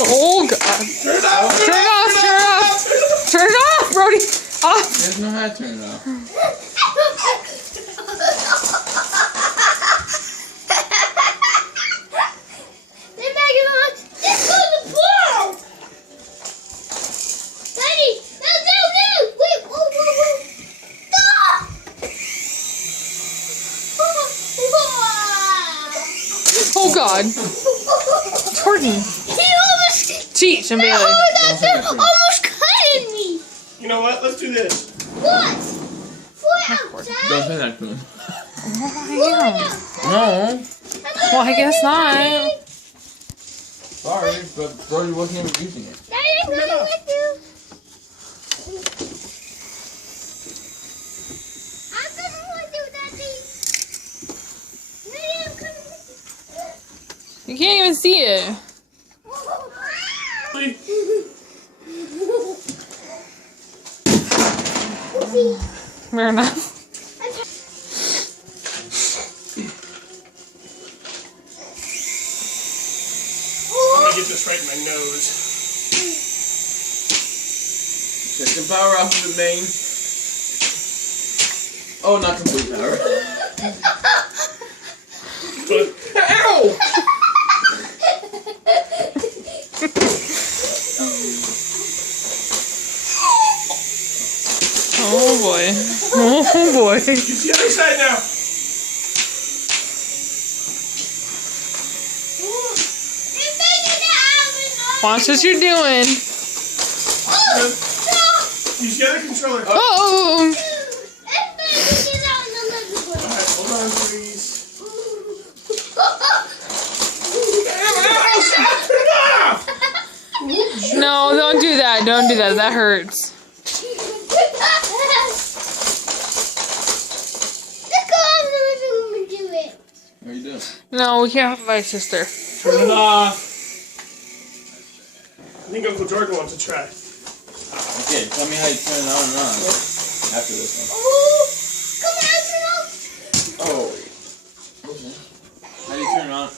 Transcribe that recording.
Oh God! Turn it off! Turn it off! Turn it off! Turn it off, Brody! Off! You guys know how to turn it off. They're back in on. Just go to the ball. Daddy, no! Wait, whoa! Stop! Oh God! Jordan! He almost. Teach and Bailey. Oh, that's almost cutting me. You know what? Let's do this. What? What outside? Don't say that to him. No. Well, I guess not. Sorry, but Brody wasn't even using it. Daddy, I'm coming with you. I'm coming with you, Daddy. Daddy, I'm coming with you. You can't even see it. Fair enough. Let me get this right in my nose. Take some power off of the main. Oh, not complete power. Ow! Oh boy. Oh boy. Use the other side now. Watch what you're doing. Use the other controller. Oh! Alright, hold on, please. No, don't do that. Don't do that. That hurts. What are you doing? No, we can't have my sister. Turn it off. I think Uncle Jordan wants to try. Okay, tell me how you turn it on and on after this one. Come on, Oh. Okay. How do you turn it on?